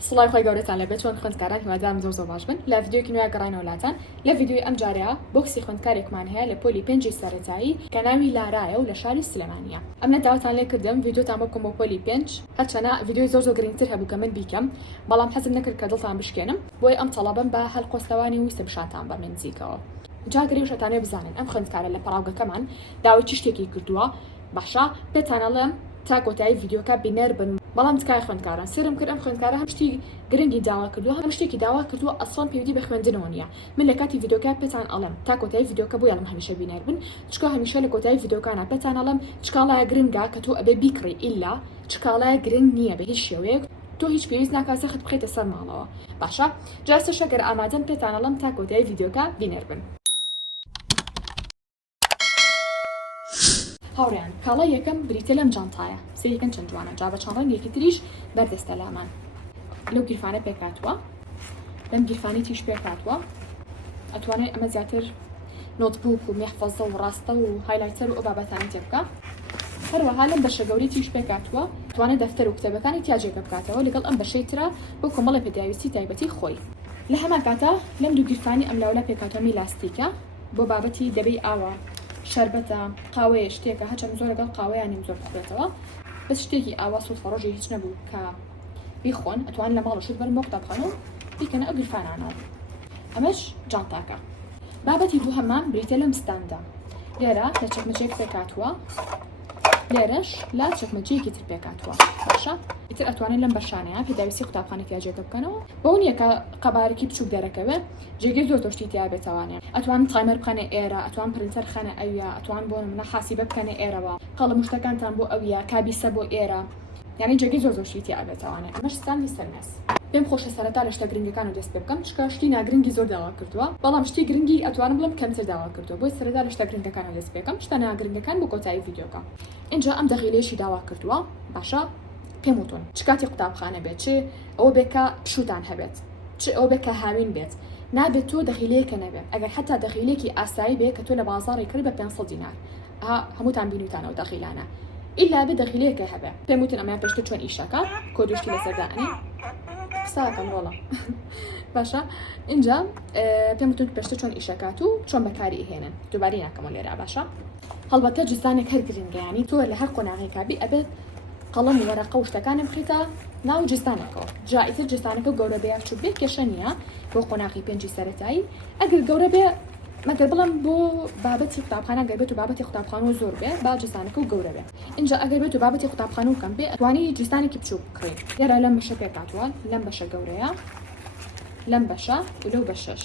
سڵای خۆی گەورەتان لەبێت چۆن خوێندکاران هیوادارم زۆر باش بن لە ڤیدیۆکی نوێ گەڕاینەوە لاتان لە ڤیدیۆی ئەم جارەیە بۆکسی خوێندکارێکمان هەیە لە پۆلی 5 سەرەتایی کە ناوی لارایە و لە شاری سلێمانیە ئەم نەداوەتان لێ کردم ڤیدیۆتان بۆ بۆ پۆلی 5 هەرچەنە ڤیدیۆی زۆر گرنگتر هەبوو کە من بیکەم بەڵام حەزم نەکرد کە دڵتان بشکێنم بۆی ئەم تەڵەبم بە هەڵقۆستەوانی ویستە بشاتان بە من نزیکەوە جاگەری وشەتانێ بزانن ئەم خوێندکارە لە پەراوگەکەمان داوای چ شتێکی کردووە باشە پێتانەڵێم تا کۆتایی ڤیدیۆکە بینەر بن بەڵام تکای خوێندکاران سرم کرد ئەم خوێندکارە هەم شتی گرنگی داوا کردووە هەم شتێکی داوا کردووە ئەسڵان پێویستی بە خوێندنەوە نییە من لە کاتی ڤیدیۆکە پێتان ئەڵێم تا کۆتایی ڤیدیۆکە بۆ یاڵم هەمیشە بینەر بن چکە هەمیشە لە کۆتایی ڤیدیۆکانە پێتان ئەڵێم چکاڵایە گرنگە کە تۆ ئەبێ بیکڕی ئیلا چکاڵایە گرنگ نییە بە هیچ شێوەیەک تۆ هیچ پێویست ناکات سەخت بخیتە سەر ماڵەوە باشە جاستە شەگەر ئامادەن پێتان ئەڵێم تا کۆتایی ڤیدیۆکە بینەر بن هاوڕێیان کاڵە یەکەم بریتە لەم جانتایە سەریەکەن چەند جوانە جا بە چەند ڕەنگێکی تریش بەردەستە لامان لەو گیرفانە پێکاتوە لەم گیرفانی تیش پێکاتوە ئەتوانێت ئەمە زیاتر نۆتبوک و مێحفەزە و ڕاستە و هایلایتەر و ئەو بابەتانی تێ بکە هەروەها لەم بەشە گەوری تیش پێکاتوە توانێت دەفتەر و کتێبەکانی تیاجێگە بکاتەوە لەگەڵ ئەم بەشەی ترە بۆ کۆمەڵە پێداویستی تایبەتی خۆی لە هەمان کاتە لەم دوو گیرفانی ئەم لاولە پێکاتوەمی لاستیکە بۆ بابەتی دەبەی ئاوە شربەتە قاوەیە شتێکە هەچەند زۆر لەگەڵ قاوەیانی زۆر بخورێتەوە بەس شتێکی ئاوا سوود فەڕۆژی هیچ نەبوو کە بیخۆن ئەتوان لە ماڵەشت بەرن بۆ قوتابخانە و بیکەنە ئەو گیرفانانەوە ئەمەش جانتاکە بابەتی دوو هەمان بریتە لەم ستاندا لێرە لە چەکمەجێک پێکاتوە لێرەش لە چەکمەجێکی تر پێکاتوە باشە ئیتر ئەتوانێت لەم بەشانەیە پێداویستی قوتابخانێکی جێگە بکەنەوە بۆ نییە کە قەبارێکی بچووک دەرەکەوێت جێگەی زۆر تۆشتی تیا بێتوانێت ئەتوان تایمەر بخەنە ئێرە ئەتوان پرنتەر خەنە ئەوە ئەتوان بۆ منە حاسیبە بکەنە ئێرەوە قەڵە مشتەکانتان بۆ ئەوە کابیسە بۆ ئێرە یعنی جێگەی زۆر زۆرشتی تیا بێتوانێت ئەمەش ستانی سەرمەس پێم خۆشە سەرەتا لە شتە گرنگەکان و دەست پێ بکەم چکە شتی ناگرنگی زۆر داوا کردووە بەڵام شتی گرنگی ئەتوانم بڵم کەمتر داوا کردووە بۆی سەرەتا لە شتە گرنگەکان و دەست پێکەم شتە ناگرنگەکان بۆ کۆتایی ڤیدیۆکە اینجا ئەم دەخیلێشی داوا کردووە باشە پێم وتون چ کاتی قوتابخانە بێت چ ئەوە بێکە پشوتان هەبێت چ ئەو بێکە هاوین بێت نابێت تۆ دەخیلەیەکە نەبێت ئەگەر حتا دەخیلێکی ئاسایی بێت کە تۆ لە بازاڕی کرد بە 500 دینار هەمووتان بینیتانەوە دەخیلانە ئیلا بێ دەخیلەیەکە هەبێت پێم وتن ئەمەیان پێشتر چۆن ئیشەکە کۆدوشتی لەسەردانی ساکەم ڕۆڵە باشە اینجا پێم وتن پێشتر چۆن ئیشەکات و چۆن بەکاری هێنن دووباری ناکەمەوە لێرە باشە هەڵبەتە جستانێک هەر گرنگەیانی تۆ لە هەر قۆناغێکا بی ئەبێت قەڵەم و وەرەقە و شتەکانە بخیتە ناو جستانەکەەوە جا ئیتر جستانەکە گەورە بێ چوو بێت کێشە نییە بۆ قۆناغی 5 سەرەتایی ئەگەر گەورە بێ مەگەر بڵم بۆ بابەتی قوتابخانە گەر بێت و بابەتی قوتابخانە زۆر بێ با جستانەکە و گەورە بێ اینجا ئەگەر بێت و بابەتی قوتابخانە و کەم بێ ئەتوانی جستانێکی بچوو بکڕیت یارە لەم بەشە پێکاتوە لەم بەشە گەورەیە لەم بەشە و لەو بەشەش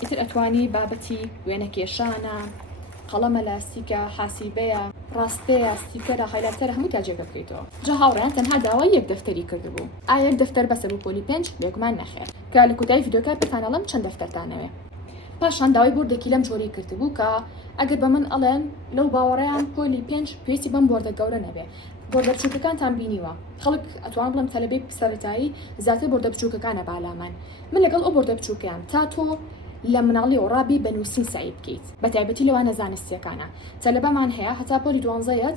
ئیتر ئەتوانی بابەتی وێنە کێشانە قەڵەمە لاستیکە حاسیبەیە ڕاستەیە ستیکەرە هایلایتەرە هەموو تا جێگە بکەیتەوە جا هاوڕێیان تەنها داوای یەک دەفتەری کردبوو ئایا دەفتەر بەسە بوو پۆلی 5 بێگومان نەخێر کە لە کۆتایی ڤیدیۆکە پێتانەڵم چەند دەفتەرتانەوێ پاشان داوای بۆردێکی لەم جۆری کردبوو کە ئەگەر بە من ئەڵێن لەو باوەڕیان پۆلی 5 پێویستی بەم بۆردە گەورە نەبێ بۆردە بچووکەکانتان بینیوە خەڵک ئەتوان بڵم تەلەبەی سەرەتایی زیاتر بۆردە بچووکەکانە بالامان من لەگەڵ ئەو بۆردە بچووکیان تا تۆ لە مناڵی و ڕابی بە نووسین سعی بکەیت بە تایبەتی لەوانە زانستیەکانە تەلەبەمان هەیە هەتا پۆلی 12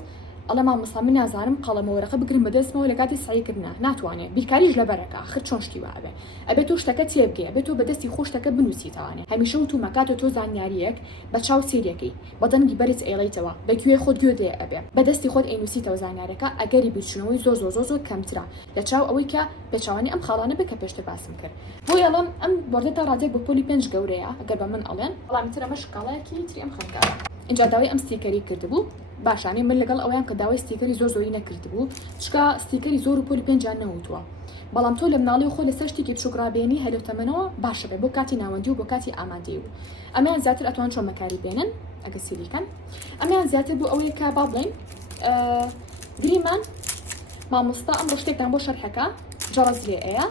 ئەڵە مامۆستا من نازانم قەڵەمەوەرەقە بگرن بەدەستمەوە لە کاتی سعیکردنا ناتوانێت بیرکاریش لەبەرەکە خر چۆن شتی وابێ ئەبێت تۆ شتەکە تێبگەی ئەبێت تۆ بەدەستی خۆشتەکە بنووسیتەوانێت هەمیشە و تومەکاتە تۆ زانیاریەک بە چاو سیرەکەی بەدەنگی بەرز ئێڵیتەوە بەگوێ خۆت گوێ لێ ئەبێ بەدەستی خۆت ئەینووسیتەوە زانیارەکە ئەگەری بیرچنەوەی زۆر کەمترە لە چاو ئەوەی کە پێچوانی ئەم خاڵانە بکە پێشتر باسم کرد بۆ یاڵم ئەم بۆردە تا ڕادێک بە پۆلی 5 گەورەیە ئەگەر بە من ئەڵێن بەڵامی تر ئەمە شکاڵایەکی تری ئەم خەنکارە اینجا داوای ئەم ستیکەری کردبوو باشانی من لەگەڵ ئەویان کە داوای ستیکەری زۆری نەکردبوو چکە ستیکەری زۆر و پۆلی 5 نەوتووە بەڵام تۆ لە مناڵی خۆ لەسەر شتێکی بچووکڕابێنی هەلوتەمەنەوە باشە بێ بۆ کاتی ناوەندی و بۆ کاتی ئامادەی و ئەمیان زیاتر ئەتوان چۆن بەکاری بێنن ئەگە سیریکەن ئەمیان زیاتر بۆ ئەوەیە کە با بڵێن گریمان مامۆستا ئەم شتێکتان بۆ شەرحەکە جەڕەز لێ ئەیە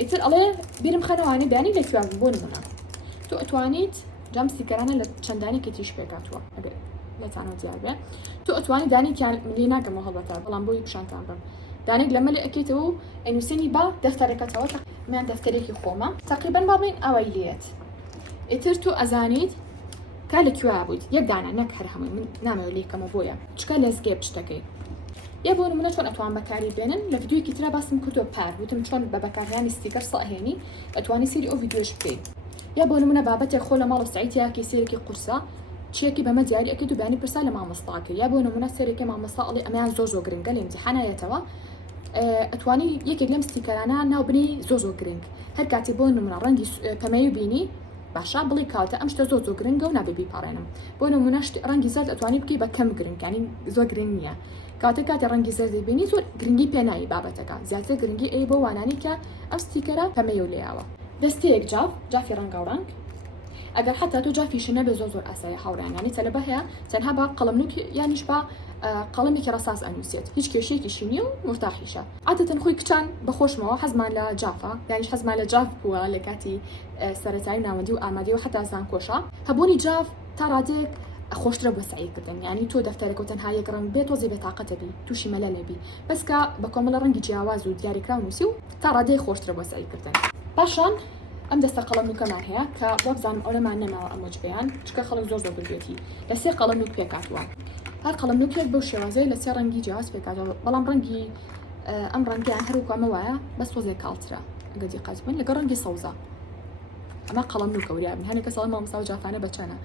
ئیتر ئەڵێ بیرم خەنەوانی بەیانی لەکوێ بۆ نمونە تۆ ئەتوانیت جام ستیکەرانە لە چەندانێکی تیش پێکاتوە ئەگەر لەتانەوە دیار بێ تۆ ئەتوانی دانێکیان ملی ناکەمەوە هەڵبەتە بەڵام بۆی پیشانتان بم دانێک لەمە لێ ئەکەیتەوە و ئەنووسێنی با دەفتەرەکەتەوە میان دەفتەرێکی خۆمە تقریبا با بڵێن ئەوەی لێت ئیتر تۆ ئەزانیت کە لەکوێ بوویت یەک دانە نەک هەر هەمووی من نامەوێت لێکەمە بۆیە چکە لەزگێ شتەکەی یا بۆ نمونە چۆن ئەتوان بەکاری بێنن لە ڤیدیۆیەکی ترا باسم کردووە پار وتم چۆن بە بەکارهێنانی ستیکەر سەهێنی ئەتوانی سێری ئەو ڤیدیۆش بکەیت. یا بۆ نمونە بابەتێک خۆ لە ماڵ سعیدیاکی سێرێکی قورسە چیەکی بەمە دیاری ئەکەیت و بەیانی پرسا لە مامۆستاکە، یا بۆ نمونە سێرێکی مامۆستا ئەڵێ ئەمەیان زۆر گرنگە لە ئیمتیحانایەتەوە ئەتوانی یەکێک لەم ستیکەرانە ناو بنی زۆر گرنگ. هەر کاتی بۆ نمونە ڕەنگی پەمەی بینی باشە بڵێ کاتە ئەم شتە زۆر گرنگە و نابێ بیپارێنم. بۆ نمونە ڕەنگی زەرد ئەتوانی بکەی بە کەم گرنگ، ینی زۆر گرنگ نییە. کاتی ڕەنگی زەردی بینی زۆر گرنگی پێناوی بابەتەکە، زیاتر گرنگی ئەی بۆ وانانی کە ئەم ستیکەرە پەمەی و لێیاوە. دەستەیەک جافی ڕەنگاوڕەنگ ئەگەر حتا تۆ جافیشە نەبێ زۆر ئاسایی هاوڕیانانی تەلەبە هەیە تەنها بە قەڵەمنووک یانیش بە قەڵەمێکی ڕەساس ئەنووسێت، هیچ کێشەیەکیشی نییە و مرتاحیشە. عادەتەن خۆی کچان بەخۆشمەوە حەزمان لە جافە، یانیش حەزمان لە جاف بووە لە کاتی سەرەتایی ناوەندی و ئامادەی و حتا زانکۆشە. هەبوونی جاف تا ڕادێک خۆشترە بۆ سعیکردن، ینی تۆ دەفتەرێک و تەنها یەک ڕەنگ بێت تۆزی بێتاقەتە بی تووشی مەلە نەبی، بەسکە بە کۆمەڵە ڕەنگی جیاواز و دیاریکراو نووسی و تا ڕادەیە خۆشترە بۆ سعیکردن. پاشان ئەم دەستە قەڵەمنووکەمان هەیە کە بۆ بزانم ئەوەمان نەماوە ئەمەج بەیان چکە خەڵک زۆر بردوێتی لە سێ قەڵەمنووک پێکاتوە. هەر قەڵەمنووکێک بەو شێوازەی لە سێ ڕەنگی جیاواز پێکاتەوە، بەڵام ڕەنگی ئەم ڕەنگیان هەروکو ئەمە وایە بەس تۆزێک کاڵترە ئەگەر دیقەت بن لەگەڵ ڕەنگی سەوزە. ئەمە قەڵەمنووکە وریابن، هەنێک کە ساڵی مامۆستا و جافانە بەچەنە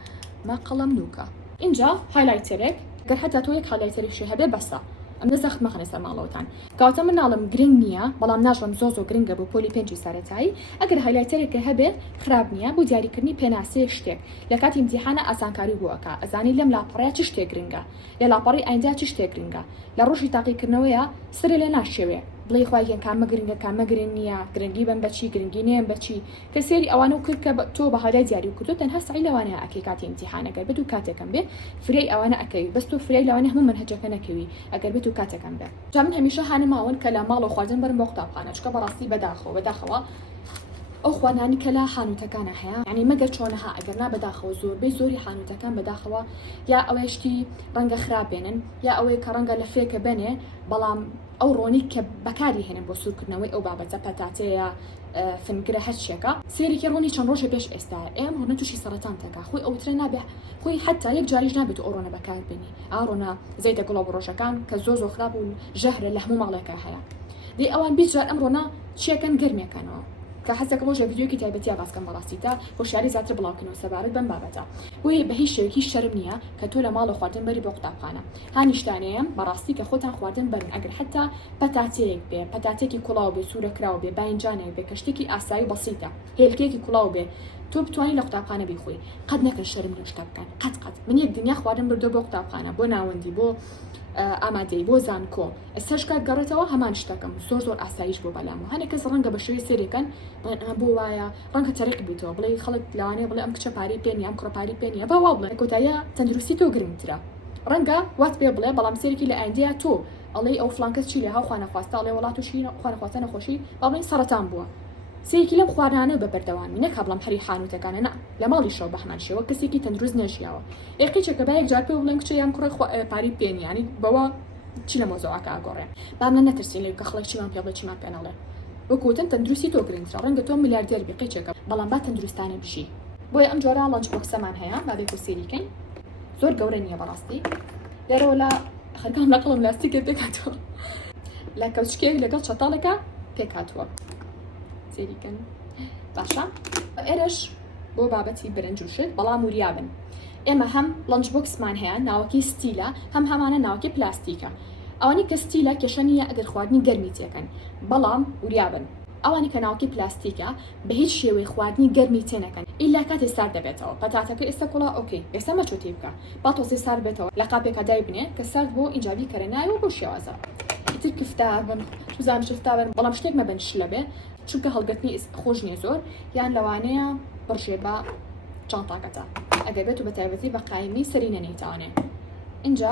ئەمە قەڵەمنووکە. اینجا هایلایتەرێک گەر حتا تۆ یەک هایلایتەریشی هەبێ بەسە. ئەم زەخت مەخەنە سەر ماڵەوەتان کەواتە من ناڵم گرنگ نییە، بەڵام ناژۆم زۆر گرنگە بۆ پۆلی پێنجی سەرەتایی. ئەگەر هایلایتەرێکە هەبێ خراپ نییە بۆ دیاریکردنی پێناسێ شتێک لە کاتی ئیمتیحانە ئاسانکاری بۆەکە، ئەزانی لەم لاپەڕەیە چ شتێک گرنگە، لە لاپەڕی ئایندا چ شتێک گرنگە، لە ڕۆژی تاقیکردنەوەیە سرە لێ ناشێوێ بڵێ خوایگەن کامە گرنگە کامە گرنگ نییە، گرنگی بم بەچی گرنگی نێم بەچی، کە سێری ئەوانە و کرد کە تۆ بە هەدای دیاری و کردو تەنها سعی لەوانەیە ئەکەی کاتی ئیمتیحانەکە بێت و کاتێکم بێ فرێی ئەوانە ئەکەوی، بەس تۆ فرێی لەوانە هەموو منهەجەکە نەکەوی ئەگەر بێت و کاتێکم بێ. جا من هەمیشە هانماون کە لە ماڵ و خواردن بەرم بۆ قوتابخانە، چکە بەڕاستی بەداخەوە ئەو خوانانی کە لە حانوتەکانە هەیە، ینی مەگەر چۆنەها ئەگەر نا بەداخەوە زۆربەی زۆری حانوتەکان بەداخەوە یا ئەوەی شتی ڕەنگە خراپێنن یا ئەوەی کە ڕەنگە لە فێکە بنێ، بەڵام ئەو ڕۆنی کە بەکاری هێنن بۆ سوورکردنەوەی ئەو بابەتە پەتاتەیە فنگرە هەرچێکە سێرێکی ڕۆنی چەند ڕۆژە پێش ئێستا ئێم ڕۆنە تووشی سەرەتان تەکا خۆی ئەوترە نابێ خۆی حتا یەک جاریش نابێت ئەو ڕۆنە بەکار بێنی. ئاڕۆنە زەیدە گوڵاو ڕۆژەکان کە زۆر خراپ و ژەهرە لە هەموو ماڵێکە هەیە. دەی ئەوان بیست جار ئەم ڕۆنە چیەکەن گەرمێکەنەوە کە حەزەکە ڕۆژە ڤیدیۆکی تایبەتیە باسکەم بەڕاستیتە هۆشیاری زیاتر بڵاوکردنەوە سەبارەت بەم بابەتە. بۆیە بە هیچ شێوەیەکی شەرم نییە کە تۆ لە ماڵە خواردن بەری بۆ قوتابخانە. هانیشتانەیە بەڕاستی کە خۆتان خواردن بەرن، ئەگەر حتا پەتاتەیەک بێ، پەتاتێکی کوڵاو بێ، سوورەکراو بێ، باینجانێک بێ، کە شتێکی ئاسایی بەسیتە، هێلکێکی کوڵاو بێ، تۆ بتوانانی لە قوتابخانە بیخۆی. قەت نەکەن شەرم لەو شتە بکەن، قەت من یەک دنیا خواردن بردو بۆ قوتابخانە بۆ ناوەندی بۆ ئامادەی بۆ زانکۆ ئێستاش کات گەڕێتەوە هەمان شتەکەم زۆر ئاساییش بۆ بەلامەوە. هەنێک کەس ڕەنگە بە شێوەی سێرێکەن بۆ وایە ڕەنگە تەرێک بیتەوە بڵێ خەڵک لەوانەیە بڵێ ئەم کچە پارەی پێ نییە ئەم کوڕە پارەی پێ نییە، بەوا بڵێ کۆتاییە تەندروستی تۆ گرنگترە. ڕەنگە وات پێ بڵێ بەڵام سێرێکی لە ئایندەیە تۆ ئەڵێ ئەو فڵان کەس چی لێ هاو خوانەخواستە ئەڵێ وڵات تووشی خوانەخواستە نەخۆشی با بڵێن سەرەتان بووە. سێکی لەم خواردانە بە بەردەوامی نەک بڵام هەری حانوتەکانە نە لە ماڵی شەو بەهمان شێوە کەسێکی تەندروست نەژیاوە ئێقیچێکە با یەک جار پێ بڵێن کچە یان کوڕی پاری پێنی ینی بەوە چی لە مۆزەوەکە ئاگۆڕێ با منە نەترسین لێ کە خەڵک چیمان پێ بڵێ چیمان پێ نەڵێ. وەکوتن تەندروستی تۆ گرنگترە، ڕەنگە تۆ میلیاردێر بی قیچێکە بەڵام با تەندروستانە بژی. بۆیە ئەم جۆرە لەنچ بۆکسەمان هەیە با بێ سێریکەین زۆر گەورە نییە بەڕاستی لێرەوە لە خەرکان لە قەڵم لاستیکێ پێکاتوە لە کەوچکێک لەگەڵ چەتاڵێکە پێکاتوە سێریکەن. باشە ئێرەش بۆ بابەتی برنج و شت بەڵام وریابن. ئێمە هەم لەنچ بۆکسمان هەیە ناوەکی ستیلە هەم هەمانە ناوەکی پلاستیکە. ئەوانی کە ستیلە کێشە نییە ئەگەر خواردنی گەرمی تێکەن بەڵام وریابن. ئەوانی کە ناوەکی پلاستیکە بە هیچ شێوەی خواردنی گەرمی تێنەکەن ئیلا کاتێ سارد دەبێتەوە. پەتاتەکە ئێستا کوڵا ئۆکەی ئێستا مەچۆتی بکە با تۆزی سارد بێتەوە لە قاپێکە دای بنێ کە سارد بۆ ئینجابی کەرە نایەوە بۆ شێوازە ئیتر کفتار بن توزان شفتار بن بەڵام شتێک مەبن شلە بێ چونکە هەڵگرتنی خۆش نییە زۆر یان لەوانەیە بڕژێ بە چانتاکەتە ئەگەر بێت و بە تایبەتی بە قایمی سەری نەنیتوانێ. اینجا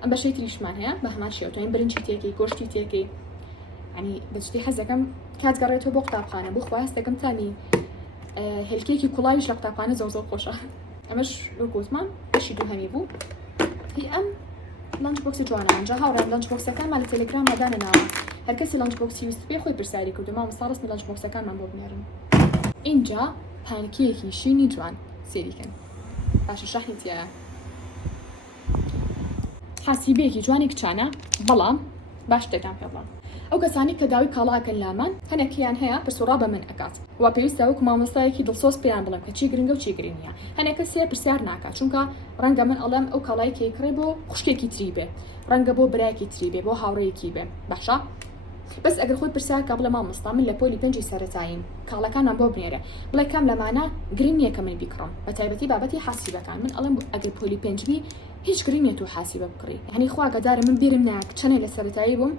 ئەم بەشەی تریشمان هەیە بە هەمان شێوە تۆین برنجی تێکی گۆشتی تێکی ینی بەجدی حەزەکەم کات گەڕێتەوە بۆ قوتابخانە بۆ خۆی هەستەکەم تانی هێلکێکی کوڵاویش لە قوتابخانە زۆر خۆشە. ئەمەش وەکوتمان بەشی دووهەمی بوو. هی ئەم لانچ بۆکسی جوانە ئەنجا هاوڕێم لانچ بۆکسەکانمان لە تەلەگرام دانەناوە هەر کەسی لانچ بۆکسی ویست پێ خۆی پرسیاری کردو مامۆستا ڕستمی لانچ بۆکسەکانمان بۆ بنێرن. اینجا پانکێکی شینی جوان سێریکەن باشە شەحنی تایە حاسیبەیەکی جوانی کچانە بەڵام باش تێتان پێ بڵام ئەو کەسانی کە داوی کاڵاکەن لامان هەنێکیان هەیە پرسوڕا بە من ئەکات وا پێویستە وەک مامۆستایەکی دڵسۆز پێیان بڵم کە چی گرنگە و چی گرنگ نییە هەنێک کەسێ پرسیار ناکات چونکە ڕەنگە من ئەڵێم ئەو کاڵای کێکڕێ بۆ خوشکێکی تری بێ ڕەنگە بۆ برایەکی تری بێ بۆ هاوڕێیەکی بێ باشە بەس ئەگەر خۆی پرسیار کە بڵێ مامۆستا من لە پۆلی پێنجی سەرەتاییم کاڵەکانم بۆ بنێرە بڵێ کام لەمانە گرنگ نییە کە من بیکڕم بە تایبەتی بابەتی حاسیبەکان من ئەڵێم ئەگەر پۆلی پێنجبی هیچ گرنگ نیە تو حاسیبە بکڕی هەنی خوا گەدارە من بیرم ناک چەنێ لە سەرەتایی بووم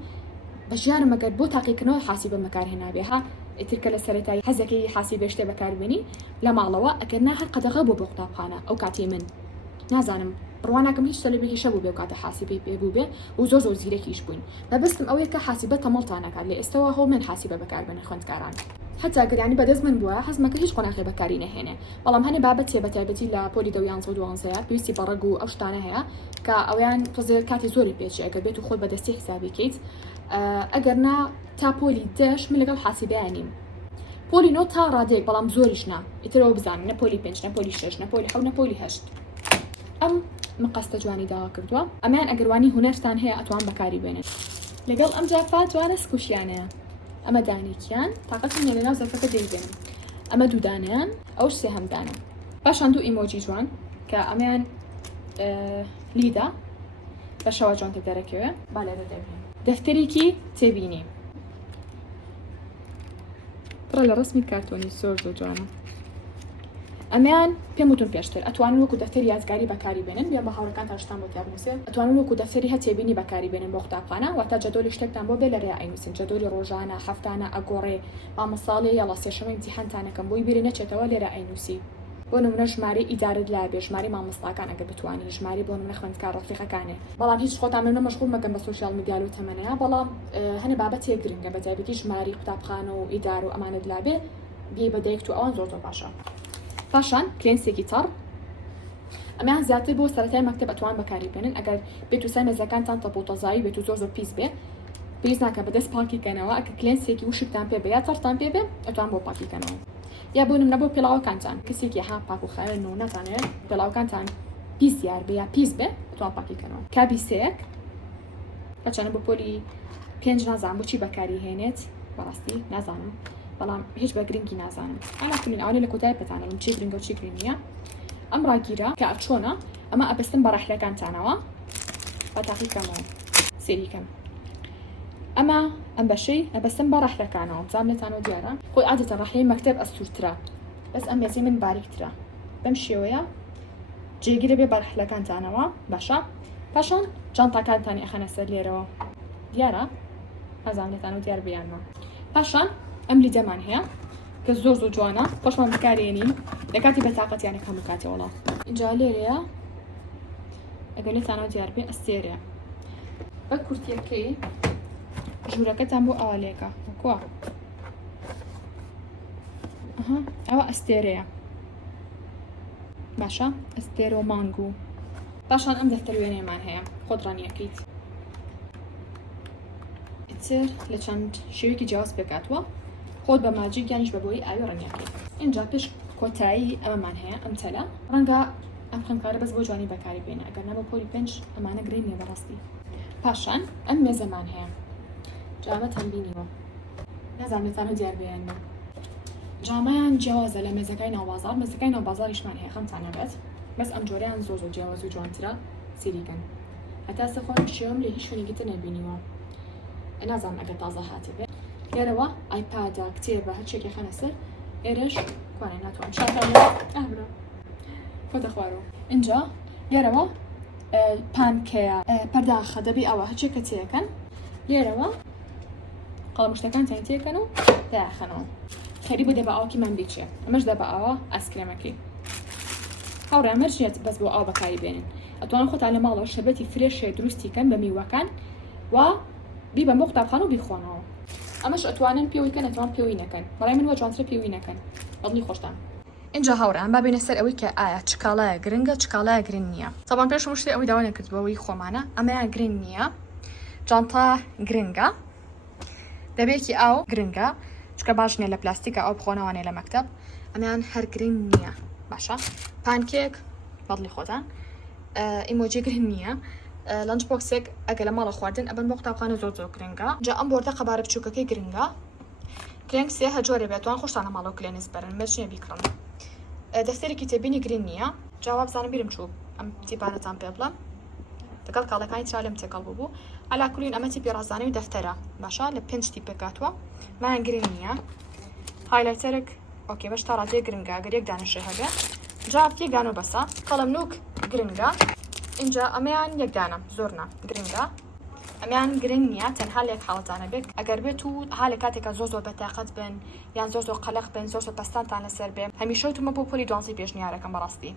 بە ژیانم ئەگەر بۆ تاقیکردنەوەی حاسیبە بەکارهێنابێ ها ئیتر کە لە سەرەتایی حەزەکەی حاسیبە شتێ بەکاربێنی لە ماڵەوە ئەگەر نا هەر قەدەغە بۆ قوتابخانە ئەو کاتی من نازانم ڕواناکەم هیچ تەلەبێکی شەبوو بێ و کاتە حاسیبەی پێبوو بێ و زۆر زیرەکیش بووین بەبستم ئەوەیە کە حاسیبە تەمەڵتانەکات لە ئێستاوە هەڵ من حاسیبە بەکاربێنە خوێندکاران حتا گەرانی بەدەست من بووە حەزمەکە هیچ قۆناغی بەکاری نەهێنێ بەڵام هەنێ بابەت بە تایبەتی لە پۆلی 12 پێویستی بەڕەگ و ئەو شتانە هەیە کە ئەویان تۆزێ کاتی زۆری پێچی ئەگەر بێت و خۆت بەدەستی حسابیکەیت ئەگەر نا تا پۆلی دەش من لەگەڵ حاسیبیانیم پۆلی نۆ تا ڕادێک بەڵام زۆریش نا ئیترەوە بزانم نە پۆلی 5 نە پۆلی 6 نە پۆلی 7 نە پۆلی 8 ئەم مقەستە جوانی داوا کردووە ئەمیان ئەگەروانی هونەرتان هەیە ئەتوان بەکاری بێنن لەگەڵ ئەم جافا جوانە سکوشیانەیە ئەمە دانێکیان تااقەتم لە ناو زەرفەکە دەیبێنم ئەمە دوودانیان ئەوش سێ هەمدانە پاشان دوو ئیمۆجی جوان کە ئەمیان لیدا بە شەوە جوانتە دەرەکەوێ با لێرە دەبێن دەفتەرێکی تێبینی پڕە لە ڕسمی کارتۆنی زۆر جوانە ئەمیان پێم وتون پێشتر ئەتوانن وەکو دەفتەری یادگاری بەکاری بێنن بیا بە هاوڕەکان تاشتان بۆ تیابنووسێ ئەتوانن وەکو دەفتەری هەتێبینی بەکاری بێنن بۆ قوتابخانە واتە جەدۆلی شتێکتان بۆ بێ لە ڕێ ئەینووسن جەدۆلی ڕۆژانە هەفتانە ئەگۆڕێ مامەساڵێ یاڵا سێشەمە ئیمتیحانتانەکەم بۆی بیرە نەچێتەوە لێرە ئەینووسی بۆ نمونە ژمارە ئیدارەت لا بێ ژماری مامۆستاکان ئەگەر بتوانین ژماری بۆ نمونە خوێندکار ڕەفیقەکانێ بەڵام هیچ خۆتان من مەشغوڵ مەکەن بە سوشیال میدیا و تەمەنەیە بەڵام هەنێ بابەتێک گرنگە بە تایبەتی ژماری قوتابخانە و ئیدار و ئەمانەت لا بێ بێ بەدایک و ئەوان زۆر باشە پاشان کلێنسێکی تەڕ ئەمیان زیاتر بۆ سەرەتای مەکتەب ئەتوان بەکاری بێنن ئەگەر بێت و سای مێزەکانتان تەپۆتەزایی بێت و زۆر پیس بێ پێویست ناکە بەدەست پاکیکەنەوە ئەگە کلێنسێکی وشکتان پێ بێ یا تەڕتان پێ بێ ئەتوان بۆ پاکیکەنەوە یا بۆ نمونە بۆ پێڵاوەکانتان کەسێکی ها پاک و خاوێن و نەزانێت پێڵاوەکانتان پیس یار بێ یا پیس بێ ئەتوان پاکیکەنەوە کابی سێک بەچەنە بۆ پۆلی 5 نازانم بۆچی بەکاری هێنێت بەڕاستی نازانم بەڵام هیچ بە گرنگی نازانم ئەلاکردین ئەوانەی لە کۆتای پێتانەڵم چی گرنگە و چی گرنگ نییە ئەم ڕاگیرە کە ئەچۆنە ئەمە ئەبستن بە ڕەحلەکانتانەوە بە تاقیکەمەوە سێریکەم ئەمە ئەم بەشەی ئەبستن بە ڕەحلەکانەوە بزانم لێتانەوە دیارە خۆی عادەتەن ڕەحلەی مەکتەب ئەستورترە بەس ئەم مێزەی من باریکترە بەم شێوەیە جێگیرە بێ بە ڕەحلەکانتانەوە باشە پاشان جانتاکانتانی ئەخەنە سەر لێرەوە دیارە ئەزانم لێتانەوە دیار بیانمە پاشان ئەم لیدەمان هەیە کە زۆر جوانە خۆشمان بکارێنین لە کاتی بەتاقەتیانە هەموو کاتی وڵات اینجا لێرەیە ئەگەر لێتانەوە دیار بێ ئەستێرەیە بە کورتیەکەی ژوورەکەتان بۆ ئەوە لێکە وەکووە ئەوە ئەستێرەیە باشە ئەستێرە و مانگو پاشان ئەم دەفتەر وێنەیەمان هەیە خۆدڕانیەکەیت ئیتر لە چەند شێوەیەکی جیاواز پێکاتوە خۆت بە ماجیک یانیش بە بۆی ئاوی ڕەنگەکەی اینجا پێش کۆتایی ئەمەمان هەیە ئەم تەلە ڕەنگە ئەم خوێندکارە بەس بۆ جوانی بەکاری بێنە ئەگەر نە بە پۆلی 5 ئەمانە گرنگ نیە بەڕاستی پاشان ئەم مێزەمان هەیە جامە تەمبینیوە نازانێتانە دیار بێنن جامەیان جیاوازە لە مێزەکەی ناوبازار مێزەکەی ناوبازاریشمان هەیە خەمتانە بێت بەس ئەم جۆرەیان زۆر جیاواز و جوانترە سیریکەن هەتا سەخۆن شێوەم لە هیچ شوێنێکی تر نەبینیوە نازانم ئەگەر تازە هاتێ بێت لێرەوە ئایپادا کتێبە هەرچێکی خەنە سەر ئێرەش کوانێ ناتوان شاتەوە ئەمرە خۆتە خوارەوە اینجا لێرەوە پانکەیە پەرداخە دەبی ئەوە هەرچێک کە تێەکەن لێرەوە قەڵەمشتەکانتان تێکەن و داخەنەوە خەری بۆ دەبە ئاوکیمان بیچێ ئەمەش دەبە ئاوە ئایسکرێمەکەی هاوڕێ ئەمەرجێت بەس بۆ ئاو بەکاری بێنن ئەتوانن خۆتان لە ماڵەوە شەربەتی فرێشێ دروستیکەن بە میوەکان و بی بە قوتابخانە و بیخۆنەوە ئەمەش ئەتوانن پێوی کەن ئەتوان پێوی نەکەن بەڵای من وە جوانترە پێوی نەکەن بەڵی خۆشتان اینجا هاوڕێیان با بینە سەر ئەوەی کە ئایا چکاڵایە گرنگە چکاڵایە گرنگ نییە تاوان پێش شتێ ئەوەی داوا نەکردبەوەی خۆمانە ئەمەیان گرنگ نییە جانتا گرنگە دەبێکی ئاو گرنگە چکە باش نیە لە پلاستیکە ئەو بخۆنەوانێ لە مەکتەب ئەمیان هەر گرنگ نییە باشە پانکێک بەڵی خۆتان ئیمۆجی گرنگ نییە لانچ بۆکسێک ئەگە لە ماڵە خواردن ئەبن بۆ قوتابخانە زۆر گرنگە جا ئەم بۆردە قەبارە بچووکەکەی گرنگە کلێنگ سێ هەجۆرە بێتوان خۆشتانە ماڵەوە کلێنز بەرن مەچنیە بیکڕن دەفتەرێکی تێبینی گرنگ نییە جواب زانم بیرم چوو ئەم تیپانەتان پێ بڵم دەگەڵ کاڵەکانی ترا لەم تێکەڵ بوو ئەلا کولین ئەمە تیپی ڕازانەی و دەفتەرە باشە لە 5 تیپێکاتوە مایان گرنگ نییە هایلایتەرێک ئۆکێ بەش تا ڕادێ گرنگە گەر یەک دانەشێ هەبێ جواب یەکدان و بەسە قەڵەم نوک گرنگە اینجا ئەمەیان یەکدانە زۆرنا گرنگە ئەمیان گرنگ نییە تەنها لێک حاڵەتانە بێت ئەگەر بێت و حالە کاتێکە زۆر بەتاقەت بن یان زۆر قەلق بن زۆر پەستانتان لەسەر بێ هەمیشە وتمە بۆ پۆلی دوانزەی پێشنیارەکەم بەڕاستی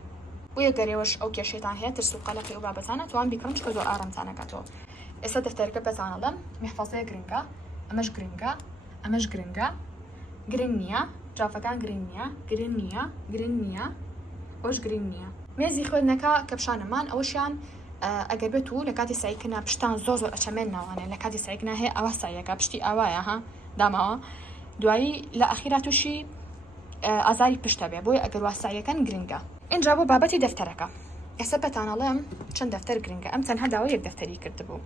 و یەگەرێوەش ئەو کێشێتان هەیە ترس و قەلقی و بابەتانە توان بیکڕم چکە زۆر ئارامتانەکەتەوە ئێستا دەفتەرەکە بەتانەڵم میحفەزەیە گرنگە ئەمەش گرنگە ئەمەش گرنگە گرنگ نییە جافەکان گرنگ نییە گرنگ نییە گرنگ نییە ئەوش گرنگ نییە مێزی خوێندنەکە کەپشانەمان ئەوەشیان ئەگەر بێت و لە کاتی سایکنا پشتان زۆر ئەچەمێن ناوانێ لە کاتی سایکنا هەیە ئەوە سایەکە پشتی ئاوایە ها داماوە دوایی لە ئەخیرا تووشی ئازاری پشتە بێ بۆی ئەگەر واسایەکەن گرنگە اینجا بۆ بابەتی دەفتەرەکە ئێستا بەتانەڵێم چەند دەفتەر گرنگە ئەم تەنها داوای یەک دەفتەری کردبوو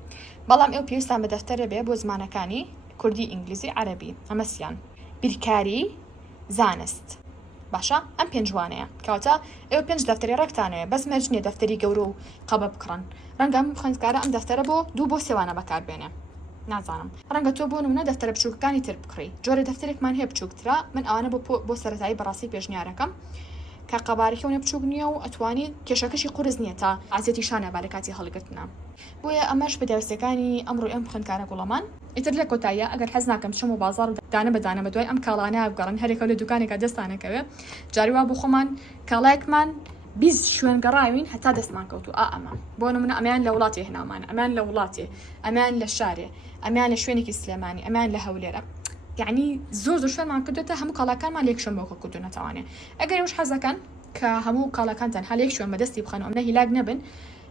بەڵام ئێو پێویستان بە دەفتەرە بێ بۆ زمانەکانی کوردی ئینگلیزی عەرەبی ئەمەسیان بیرکاری زانست باشە ئەم پێنجوانەیە کەواتە ئێوە 5 دەفتەری ڕێکتانەوێ بەس مەرجنیە دەفتەری گەورە و قەبە بکڕن ڕەنگەم خوێندکارە ئەم دەفتەرە بۆ 2 بۆ 3 وانە بەکاربێنێ نازانم ڕەنگە تۆ بۆ نمونە دەفتەرە بچووکەکانی تر بکڕی جۆرە دەفتەرێکمان هەیە بچووکترا من ئەوانە بۆ سەرەتایی بەڕاستی پێشنیارەکەم کە قەبارەکەونە بچووک نییە و ئەتوانی کێشەکەشی قورس نییە تا ئازیەتی شانە با لە کاتی هەڵگرتنە بۆیە ئەمەش بەدەوستەکانی ئەمڕۆ ئەم خوێندکارە گوڵەمان ئیتر لە کۆتاییە ئەگەر حەز ناکەم چم و بازار دانە بەدانە بە دوای ئەم کاڵانە بگەڕن هەرێکە لە دوکانێکە دەستانەکەوێ جاری وا بۆ خۆمان کاڵایەکمان 20 شوێن گەڕاوین هەتا دەستمان کەوت و ئەمە بۆ نمونە ئەمیان لە وڵاتی هێنامان ئەمیان لە وڵاتێ ئەمیان لە شارێ ئەمیان لە شوێنێکی سلێمانی ئەمیان لە هەولێرە یعنی زۆر شوێنمان کردوێتە هەموو کاڵاکانمان لێکشم بۆ کردو نەتوانێ ئەگەر وش حەزەکەن کە هەموو کاڵەکانتان هەلێک شوێن بەدەستی بخەن و ئەمە هیلاک نەبن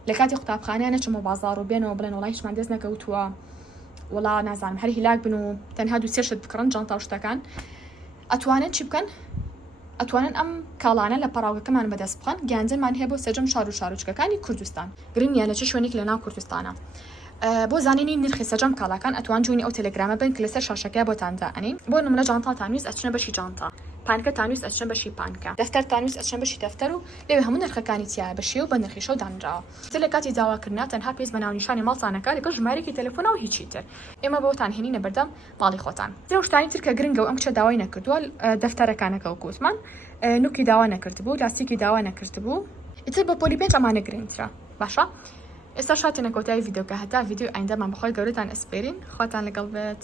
لە کاتی قوتابخانەیە نەچم و بازار و بێنەوە بڵێن وڵای هیچمان دەست نەکەوتووە وڵا نازانم هەر هیلاک بن و تەنها 2-3 شت بکڕن جانتا و شتەکان ئەتوانن چی بکەن ئەتوانن ئەم کاڵانە لە پەراوگەکەمان بەدەست بخەن گیانجنمان هەیە بۆ سەرجەم شار و شارۆچکەکانی کوردستان گرنگە لە چه شوێنێک لە ناو کوردستانە بۆ زانینی نرخی سەرجەم کاڵاکان ئەتوان جوونی ئەو تەلەگرامە بن کە لەسەر شاشەکە بۆتاندا ئەنین بۆ نمونە جانتا تانویست ئەچنە بەشی جانتا پانکە تانویست ئەچنە بەشی پانکە دەفتەر تانویست ئەچنە بەشی دەفتەر و لەوێ هەموو نرخەکانی تیایە بەشی و بە نرخیشە و دانراوە تر لە کاتی داواکردنا تەنها پێویست بە ناونیشانی ماڵتانەکە لەگەڵ ژمارەیەکی تەلەفۆنەوە هیچی تر ئێمە بۆتان هێنینە بەردەم ماڵی خۆتان لەو شتانی تر کە گرنگە و ئەم کچە داوای نەکردووە دەفتەرەکانەکە و گوتمان نوکی داوا نەکردبوو لاستیکی داوا نەکردبوو ئیتر بە پۆلی 5 ئەمانە گرنگترە باشە ئێستا شاتێنە کۆتایی ڤیدۆکە هەتا ڤیدیۆ ئایندەمان بەخۆی گەورەتان ئەسپێرین خواتان لەگەڵ بێت